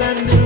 and